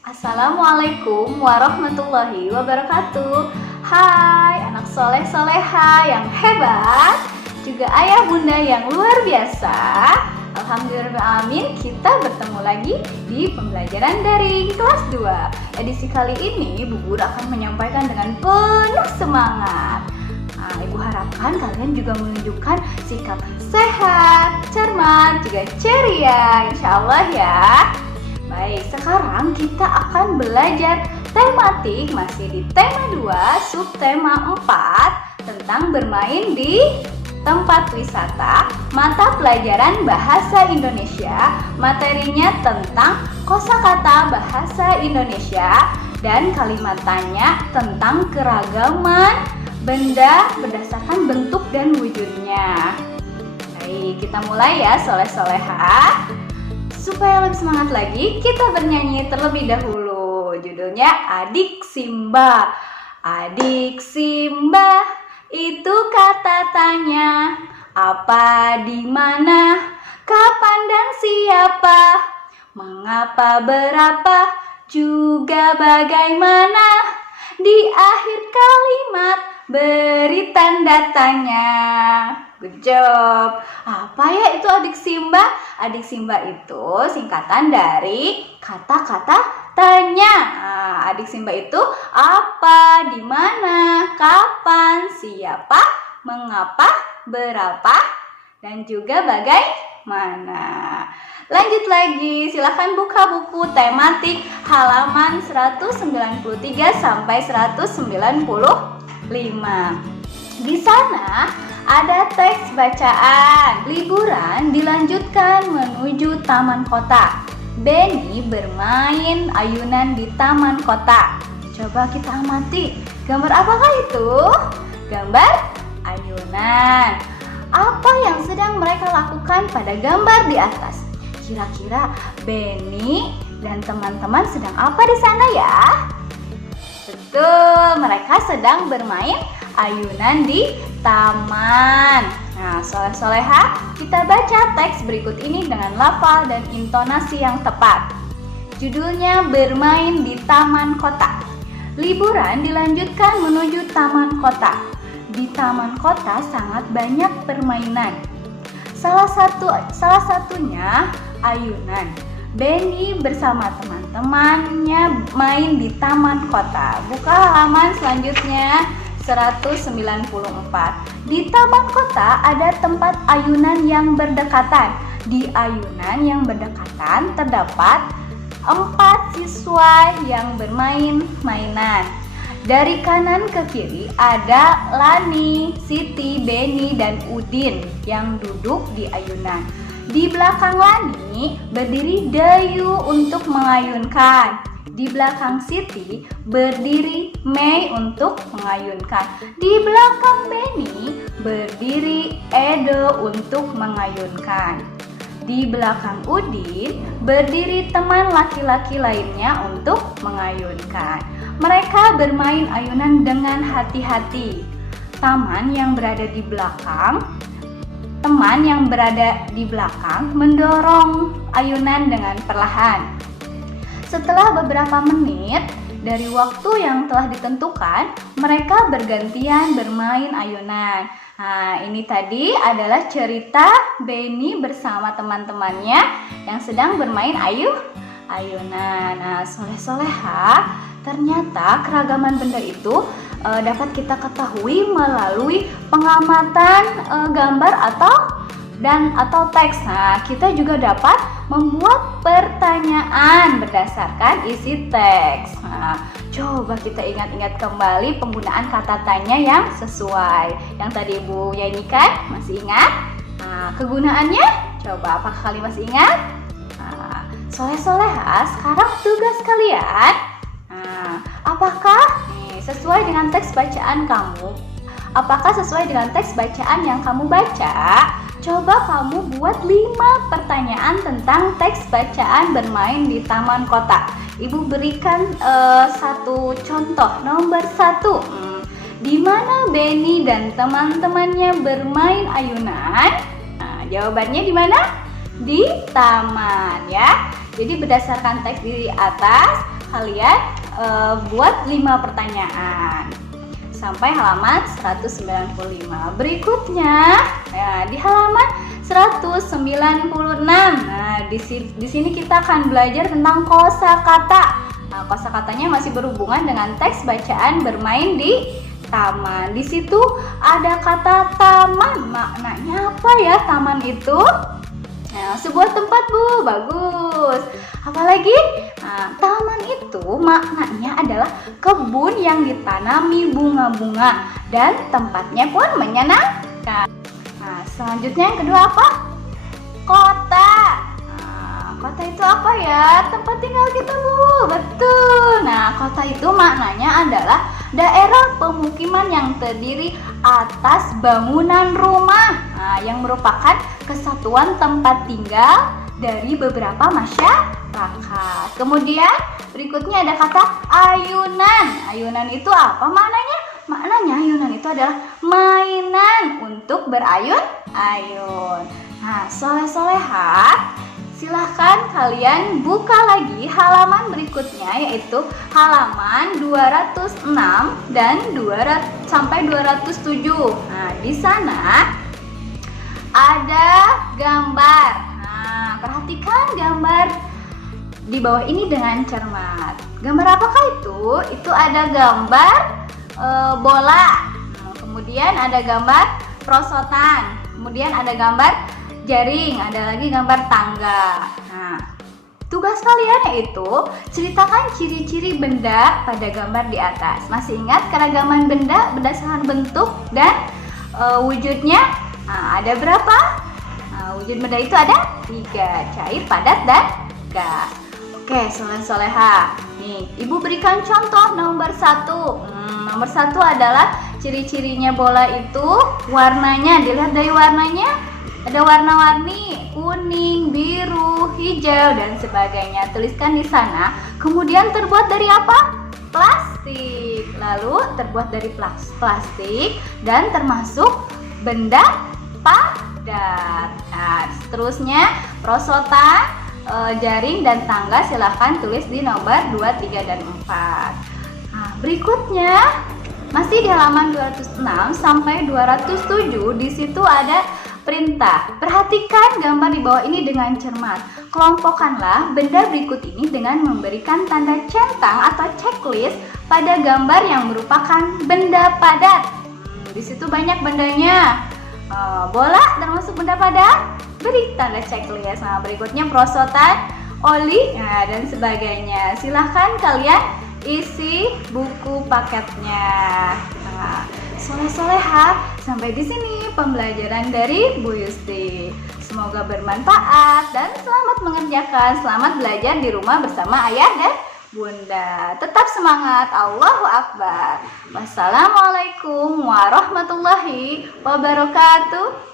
Assalamualaikum warahmatullahi wabarakatuh. Hai anak soleh soleha yang hebat, juga ayah bunda yang luar biasa. Alhamdulillahirrahmanirrahim, kita bertemu lagi di pembelajaran daring kelas 2. Edisi kali ini Bu Guru akan menyampaikan dengan penuh semangat. Ibu harapkan kalian juga menunjukkan sikap sehat, cermat, juga ceria, insya Allah ya. Baik, sekarang kita akan belajar tematik masih di tema 2, subtema 4 tentang bermain di tempat wisata, mata pelajaran bahasa Indonesia, materinya tentang kosakata bahasa Indonesia dan kalimat tanya tentang keragaman benda berdasarkan bentuk dan wujudnya. Baik, kita mulai ya soleh-soleha. Supaya lebih semangat lagi, kita bernyanyi terlebih dahulu. Judulnya Adik Simba. Adik Simba, itu kata tanya. Apa, di mana, kapan dan siapa? Mengapa, berapa, juga bagaimana? Di akhir kalimat beri tanda tanya. Good job. Apa ya itu adik Simba? Adik Simba itu singkatan dari kata-kata tanya. Adik Simba itu apa, di mana, kapan, siapa, mengapa, berapa, dan juga bagaimana. Lanjut lagi, silahkan buka buku tematik halaman 193 sampai 195. Di sana ada teks bacaan. Liburan dilanjutkan menuju taman kota. Benny bermain ayunan di taman kota. Coba kita amati. Gambar apakah itu? Gambar ayunan. Apa yang sedang mereka lakukan pada gambar di atas? Kira-kira Benny dan teman-teman sedang apa di sana ya? Betul, mereka sedang bermain ayunan di taman. Nah, soleh-soleha, kita baca teks berikut ini dengan lafal dan intonasi yang tepat. Judulnya Bermain di Taman Kota. Liburan dilanjutkan menuju taman kota. Di taman kota sangat banyak permainan. Salah satunya ayunan. Benny bersama teman-temannya main di taman kota. Buka halaman selanjutnya 194. Di taman kota ada tempat ayunan yang berdekatan. Di ayunan yang berdekatan terdapat 4 siswa yang bermain mainan. Dari kanan ke kiri ada Lani, Siti, Benny, dan Udin yang duduk di ayunan. Di belakang Lani berdiri Dayu untuk mengayunkan. Di belakang Siti berdiri Mei untuk mengayunkan. Di belakang Benny berdiri Edo untuk mengayunkan. Di belakang Udin berdiri teman laki-laki lainnya untuk mengayunkan. Mereka bermain ayunan dengan hati-hati. Teman yang berada di belakang mendorong ayunan dengan perlahan. Setelah beberapa menit dari waktu yang telah ditentukan, mereka bergantian bermain ayunan. Nah, ini tadi adalah cerita Benny bersama teman-temannya yang sedang bermain ayunan. Nah, soleh-soleha, ternyata keragaman benda itu dapat kita ketahui melalui pengamatan gambar atau teks. Nah, kita juga dapat membuat pertanyaan berdasarkan isi teks. Nah, coba kita ingat-ingat kembali penggunaan kata tanya yang sesuai. Yang tadi Ibu nyanyikan, masih ingat? Nah, kegunaannya, coba apakah kalian masih ingat? Nah, soleh-soleha, sekarang tugas kalian. Nah, apakah sesuai dengan teks bacaan kamu? Apakah sesuai dengan teks bacaan yang kamu baca? Coba kamu buat 5 pertanyaan tentang teks bacaan bermain di taman kota. Ibu berikan satu contoh. Nomor 1, di mana Benny dan teman-temannya bermain ayunan? Nah, jawabannya di mana? Di taman ya. Jadi berdasarkan teks di atas, kalian buat 5 pertanyaan sampai halaman 195. Berikutnya, di halaman 196. Nah, di sini kita akan belajar tentang kosakata. Nah, kosakatanya masih berhubungan dengan teks bacaan bermain di taman. Di situ ada kata taman. Maknanya apa ya taman itu? Nah, sebuah tempat, Bu. Bagus. Apalagi? Nah, taman itu maknanya adalah kebun yang ditanami bunga-bunga dan tempatnya pun menyenangkan. Nah, selanjutnya yang kedua apa? Kota. Nah, kota itu apa ya? Tempat tinggal kita, Bu. Betul. Nah, kota itu maknanya adalah daerah pemukiman yang terdiri atas bangunan rumah, yang merupakan kesatuan tempat tinggal dari beberapa masyarakat. Kemudian berikutnya ada kata ayunan. Ayunan itu apa maknanya? Maknanya ayunan itu adalah mainan untuk berayun-ayun. Nah, soleh-solehat, silahkan kalian buka lagi halaman berikutnya, yaitu halaman 206 dan 200 sampai 207. Nah, di sana ada gambar. Nah, perhatikan gambar di bawah ini dengan cermat. Gambar apakah itu? Itu ada gambar bola. Nah, kemudian ada gambar perosotan. Kemudian ada gambar jaring, ada lagi gambar tangga. Nah, tugas kalian yaitu ceritakan ciri-ciri benda pada gambar di atas. Masih ingat keragaman benda berdasarkan bentuk dan wujudnya? Nah, ada berapa? Nah, wujud benda itu ada 3, cair, padat, dan gas. Oke, soleh-soleha. Nih, Ibu berikan contoh nomor 1. Nomor 1 adalah ciri-cirinya bola itu warnanya. Dilihat dari warnanya, ada warna-warni kuning, biru, hijau, dan sebagainya. Tuliskan di sana. Kemudian terbuat dari apa? Plastik. Lalu terbuat dari plastik dan termasuk benda padat. Nah, seterusnya perosotan, jaring, dan tangga silahkan tulis di nomor 2, 3, dan 4. Nah, berikutnya masih di halaman 206 sampai 207. Di situ ada perintah. Perhatikan gambar di bawah ini dengan cermat. Kelompokkanlah benda berikut ini dengan memberikan tanda centang atau checklist pada gambar yang merupakan benda padat. Di situ banyak bendanya. Bola termasuk benda padat, beri tanda checklist. Nah, berikutnya perosotan, oli, dan sebagainya. Silahkan kalian isi buku paketnya. Nah, soleh-soleha, sampai di sini pembelajaran dari Bu Yusti. Semoga bermanfaat dan selamat mengerjakan. Selamat belajar di rumah bersama ayah dan bunda. Tetap semangat. Allahu Akbar. Wassalamualaikum warahmatullahi wabarakatuh.